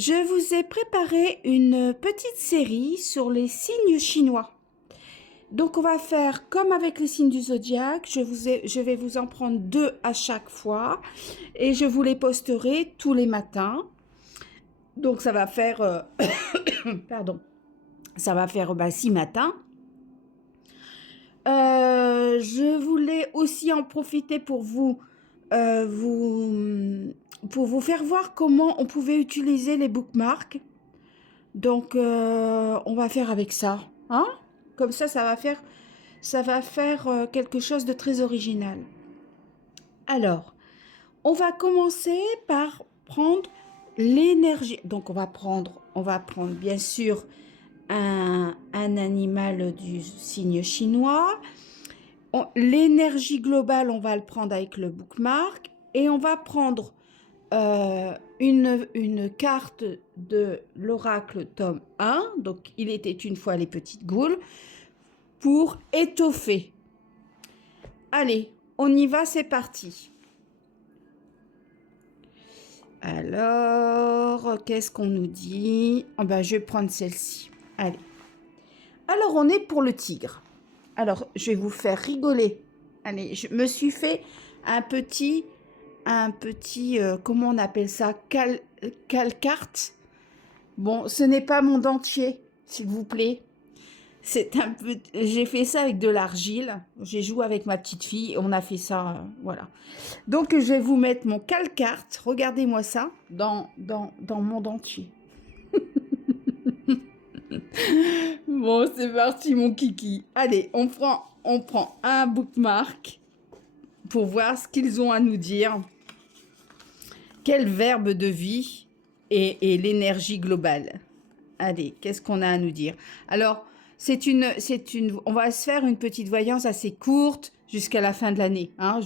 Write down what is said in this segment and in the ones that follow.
Je vous ai préparé une petite série sur les signes chinois. Donc on va faire comme avec les signes du zodiaque, je vais vous en prendre 2 à chaque fois et je vous les posterai tous les matins. Donc ça va faire, pardon, ça va faire 6 matins. Je voulais aussi en profiter pour pour vous faire voir comment on pouvait utiliser les bookmarks. Donc, on va faire avec ça, hein? Comme ça va faire quelque chose de très original. Alors, on va commencer par prendre l'énergie. Donc, on va prendre bien sûr un animal du signe chinois. L'énergie globale, on va le prendre avec le bookmark. Et on va prendre une carte de l'oracle tome 1, donc il était une fois les petites goules, pour étoffer. Allez, on y va, c'est parti. Alors, qu'est-ce qu'on nous dit? Je vais prendre celle-ci. Allez. Alors, on est pour le tigre. Alors, je vais vous faire rigoler. Allez, je me suis fait un petit comment on appelle ça, calcarte. Bon, ce n'est pas mon dentier, s'il vous plaît. J'ai fait ça avec de l'argile. J'ai joué avec ma petite fille. On a fait ça, voilà. Donc, je vais vous mettre mon calcarte. Regardez-moi ça dans mon dentier. Bon, c'est parti, mon kiki. Allez, on prend un bookmark pour voir ce qu'ils ont à nous dire. Quel verbe de vie et l'énergie globale. Allez, qu'est-ce qu'on a à nous dire? Alors, on va se faire une petite voyance assez courte jusqu'à la fin de l'année. Hein,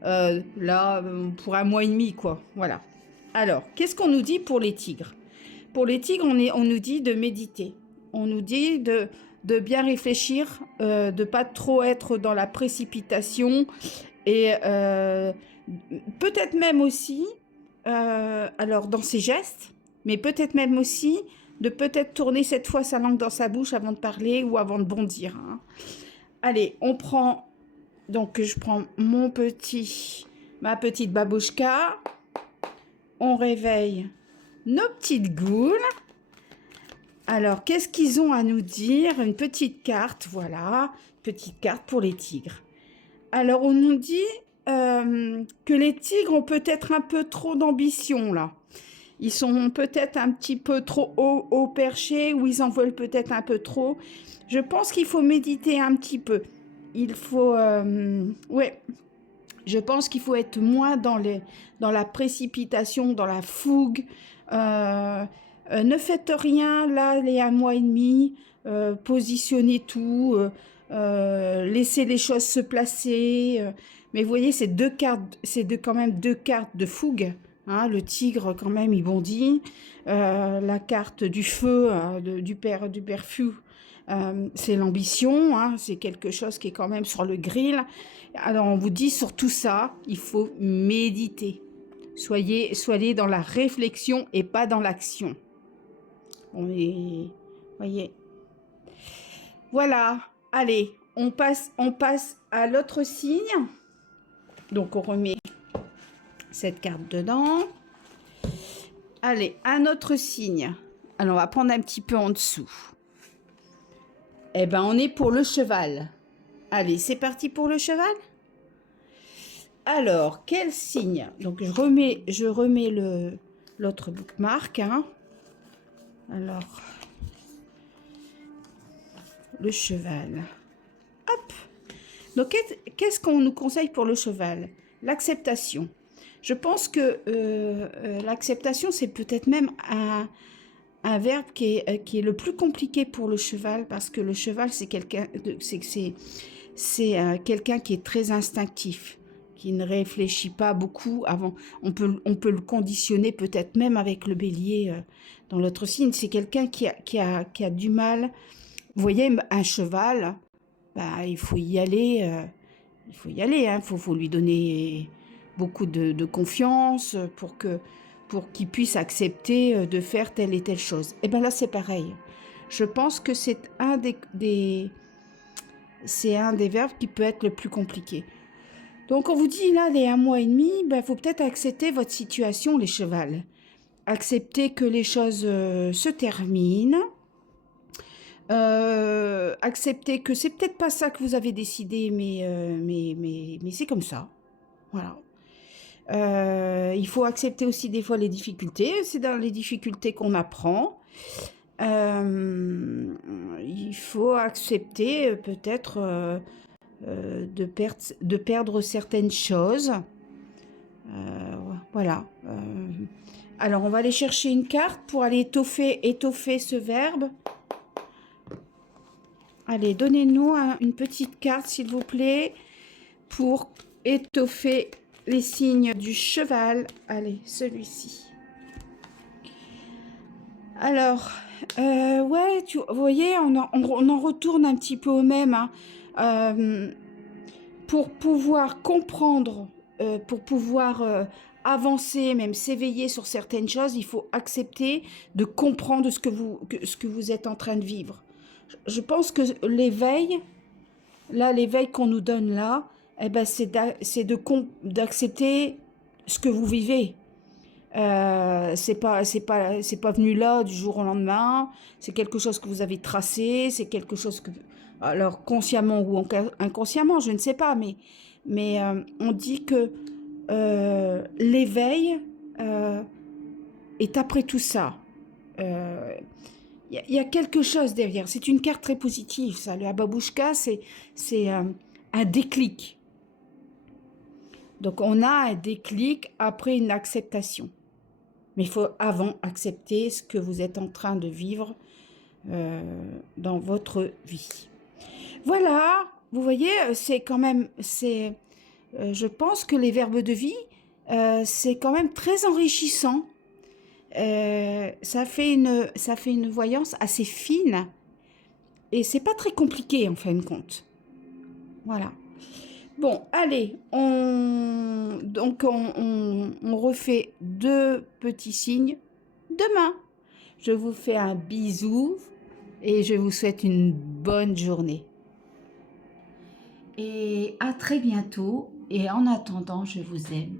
pour un mois et demi, quoi. Voilà. Alors, qu'est-ce qu'on nous dit pour les tigres? Pour les tigres, on nous dit de méditer. On nous dit de bien réfléchir, de pas trop être dans la précipitation et peut-être même aussi alors dans ses gestes, mais peut-être même aussi de peut-être tourner cette fois sa langue dans sa bouche avant de parler ou avant de bondir. Hein. Allez, je prends ma petite babouchka, on réveille nos petites goules. Alors, qu'est-ce qu'ils ont à nous dire? Une petite carte, voilà, petite carte pour les tigres. Alors, on nous dit que les tigres ont peut-être un peu trop d'ambition, là. Ils sont peut-être un petit peu trop haut perché, ou ils en veulent peut-être un peu trop. Je pense qu'il faut méditer un petit peu. Il faut... ouais, je pense qu'il faut être moins dans la précipitation, dans la fougue. Ne faites rien, là, les 1 mois et demi. Positionnez tout. Laissez les choses se placer. Mais vous voyez, c'est quand même 2 cartes de fougue. Hein, le tigre, quand même, il bondit. La carte du feu, du père Fou, c'est l'ambition. Hein, c'est quelque chose qui est quand même sur le grill. Alors, on vous dit sur tout ça, il faut méditer. Soyez dans la réflexion et pas dans l'action. Voyez. Voilà. Allez, on passe à l'autre signe. Donc, on remet cette carte dedans. Allez, un autre signe. Alors, on va prendre un petit peu en dessous. Eh ben, on est pour le cheval. Allez, c'est parti pour le cheval. Alors, quel signe? Donc, je remets l'autre bookmark. Hein. Alors, le cheval. Hop. Donc, qu'est-ce qu'on nous conseille pour le cheval? L'acceptation. Je pense que l'acceptation, c'est peut-être même un verbe qui est le plus compliqué pour le cheval, parce que le cheval, c'est quelqu'un qui est très instinctif, qui ne réfléchit pas beaucoup avant. On peut le conditionner peut-être même avec le bélier dans l'autre signe. C'est quelqu'un qui a du mal. Vous voyez, un cheval, il faut y aller. Hein. Faut lui donner beaucoup de confiance pour que pour qu'il puisse accepter de faire telle et telle chose. Et bien là, c'est pareil. Je pense que c'est c'est un des verbes qui peut être le plus compliqué. Donc, on vous dit là, les 1 mois et demi, il faut peut-être accepter votre situation, les chevals. Accepter que les choses se terminent. Accepter que c'est peut-être pas ça que vous avez décidé, mais c'est comme ça. Voilà. Il faut accepter aussi des fois les difficultés. C'est dans les difficultés qu'on apprend. Il faut accepter peut-être de perdre certaines choses. Voilà. Alors, on va aller chercher une carte pour aller étoffer ce verbe. Allez, donnez-nous une petite carte, s'il vous plaît, pour étoffer les signes du cheval. Allez, celui-ci. Alors, ouais, vous voyez, on en retourne un petit peu au même. Hein. Pour pouvoir comprendre, pour pouvoir avancer, même s'éveiller sur certaines choses, il faut accepter de comprendre ce que vous êtes en train de vivre. Je pense que l'éveil, là, l'éveil qu'on nous donne là, eh ben, c'est d'accepter ce que vous vivez. C'est pas venu là du jour au lendemain. C'est quelque chose que vous avez tracé. C'est quelque chose que, alors consciemment ou inconsciemment, je ne sais pas, mais on dit que l'éveil est après tout ça. Il y a quelque chose derrière. C'est une carte très positive, ça. Le Babouchka, c'est un déclic. Donc, on a un déclic après une acceptation. Mais il faut avant accepter ce que vous êtes en train de vivre dans votre vie. Voilà, vous voyez, c'est quand même... je pense que les verbes de vie, c'est quand même très enrichissant. Ça fait une voyance assez fine et c'est pas très compliqué en fin de compte. Voilà. Bon, allez, on refait 2 petits signes demain. Je vous fais un bisou et je vous souhaite une bonne journée. Et à très bientôt. Et en attendant, je vous aime.